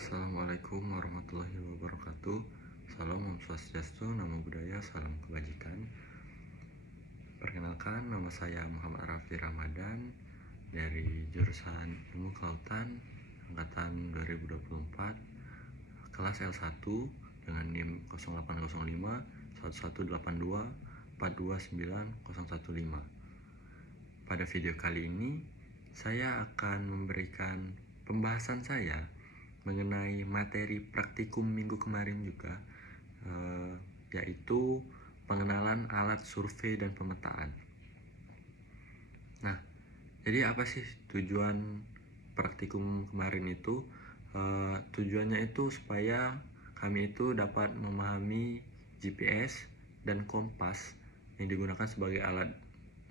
Assalamualaikum warahmatullahi wabarakatuh. Salam Om Swastiastu, Namo Buddhaya, salam kebajikan. Perkenalkan, nama saya Muhammad Raffi Ramadan dari jurusan Ilmu Kelautan angkatan 2024, kelas L1 dengan NIM 0805 1182 429015. Pada video kali ini saya akan memberikan pembahasan saya mengenai materi praktikum minggu kemarin juga, yaitu pengenalan alat survei dan pemetaan. Nah, jadi apa sih tujuan praktikum kemarin itu? Tujuannya itu supaya kami itu dapat memahami GPS dan kompas yang digunakan sebagai alat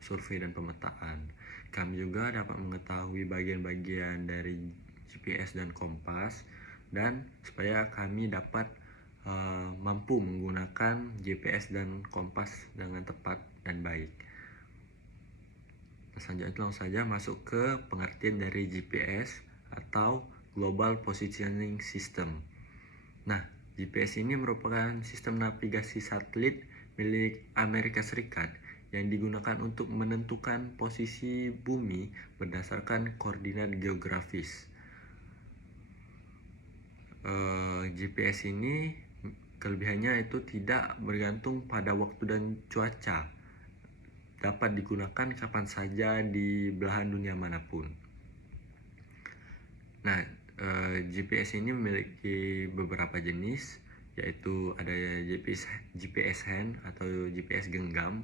survei dan pemetaan. Kami juga dapat mengetahui bagian-bagian dari GPS dan kompas, dan supaya kami dapat mampu menggunakan GPS dan kompas dengan tepat dan baik. Selanjutnya langsung saja masuk ke pengertian dari GPS atau Global Positioning System. Nah, GPS ini merupakan sistem navigasi satelit milik Amerika Serikat yang digunakan untuk menentukan posisi bumi berdasarkan koordinat geografis. GPS ini kelebihannya itu tidak bergantung pada waktu dan cuaca, dapat digunakan kapan saja di belahan dunia manapun. Nah, GPS ini memiliki beberapa jenis, yaitu ada GPS hand atau GPS genggam.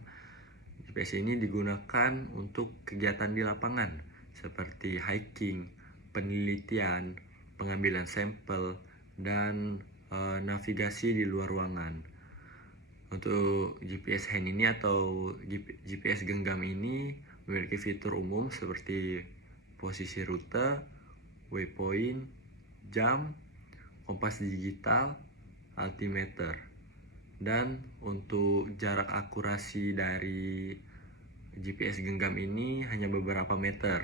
GPS ini digunakan untuk kegiatan di lapangan seperti hiking, penelitian, pengambilan sampel, dan navigasi di luar ruangan. Untuk GPS hand ini atau GPS genggam ini memiliki fitur umum seperti posisi rute, waypoint, jam, kompas digital, altimeter. Dan untuk jarak akurasi dari GPS genggam ini hanya beberapa meter.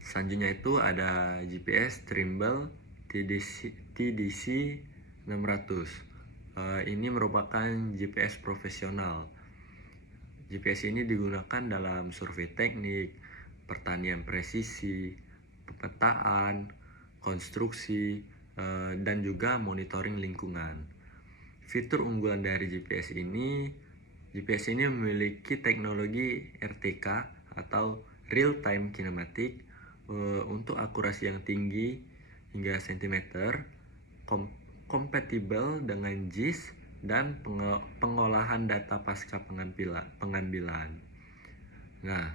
Selanjutnya itu ada GPS Trimble TDC 600. Ini merupakan GPS profesional. GPS ini digunakan dalam survei teknik, pertanian presisi, pemetaan, konstruksi, dan juga monitoring lingkungan. Fitur unggulan dari GPS ini memiliki teknologi RTK atau Real Time Kinematic untuk akurasi yang tinggi hingga cm, kompatibel dengan JIS, dan pengolahan data pasca pengambilan. Nah,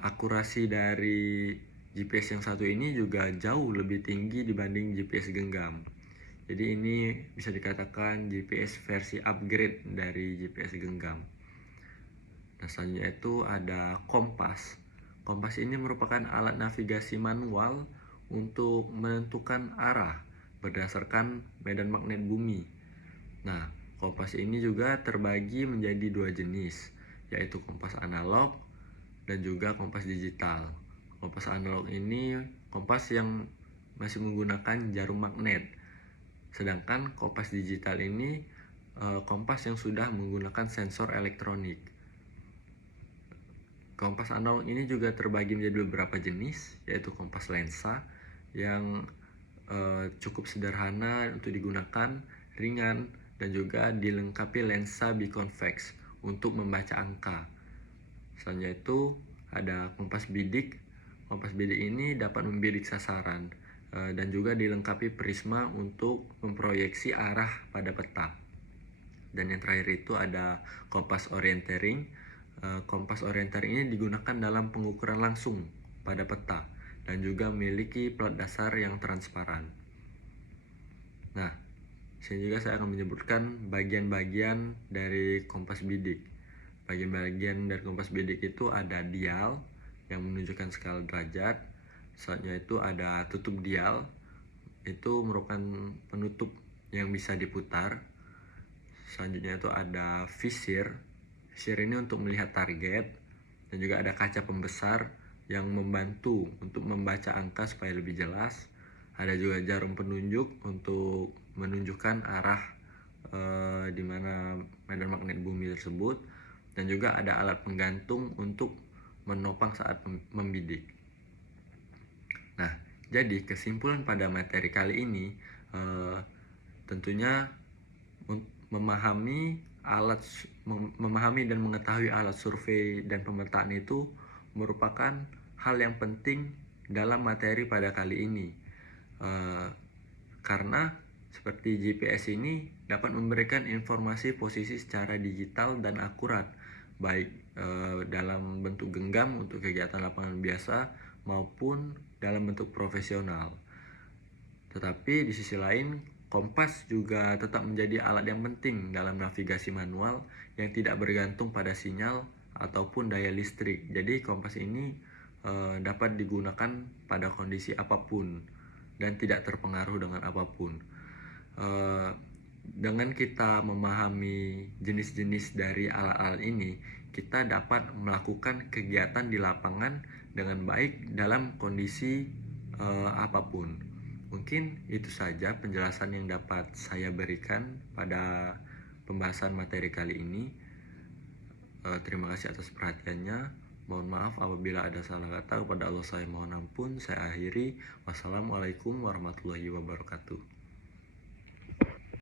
akurasi dari GPS yang satu ini juga jauh lebih tinggi dibanding GPS genggam. Jadi ini bisa dikatakan GPS versi upgrade dari GPS genggam. Nah, selanjutnya itu ada kompas. Kompas ini merupakan alat navigasi manual untuk menentukan arah berdasarkan medan magnet bumi. Nah, kompas ini juga terbagi menjadi dua jenis, yaitu kompas analog dan juga kompas digital. Kompas analog ini kompas yang masih menggunakan jarum magnet, sedangkan kompas digital ini kompas yang sudah menggunakan sensor elektronik. Kompas analog ini juga terbagi menjadi beberapa jenis, yaitu kompas lensa yang cukup sederhana untuk digunakan, ringan, dan juga dilengkapi lensa biconvex untuk membaca angka. Selanjutnya itu ada kompas bidik. Kompas bidik ini dapat membidik sasaran dan juga dilengkapi prisma untuk memproyeksi arah pada peta. Dan yang terakhir itu ada kompas orientering. Kompas orientering ini digunakan dalam pengukuran langsung pada peta dan juga memiliki plat dasar yang transparan. Nah, sini juga saya akan menyebutkan bagian-bagian dari kompas bidik. Bagian-bagian dari kompas bidik itu ada dial yang menunjukkan skala derajat. Selanjutnya itu ada tutup dial, itu merupakan penutup yang bisa diputar. Selanjutnya itu ada visir. Visir ini untuk melihat target, dan juga ada kaca pembesar yang membantu untuk membaca angka supaya lebih jelas. Ada juga jarum penunjuk untuk menunjukkan arah di mana medan magnet bumi tersebut, dan juga ada alat penggantung untuk menopang saat membidik. Nah, jadi kesimpulan pada materi kali ini tentunya memahami dan mengetahui alat survei dan pemetaan itu merupakan hal yang penting dalam materi pada kali ini, karena seperti GPS ini dapat memberikan informasi posisi secara digital dan akurat, baik dalam bentuk genggam untuk kegiatan lapangan biasa maupun dalam bentuk profesional. Tetapi di sisi lain, kompas juga tetap menjadi alat yang penting dalam navigasi manual yang tidak bergantung pada sinyal ataupun daya listrik. Jadi kompas ini dapat digunakan pada kondisi apapun dan tidak terpengaruh dengan apapun. Dengan kita memahami jenis-jenis dari alat-alat ini, kita dapat melakukan kegiatan di lapangan dengan baik dalam kondisi apapun. Mungkin itu saja penjelasan yang dapat saya berikan pada pembahasan materi kali ini. Terima kasih atas perhatiannya. Mohon maaf apabila ada salah kata. Kepada Allah saya mohon ampun. Saya akhiri. Wassalamualaikum warahmatullahi wabarakatuh.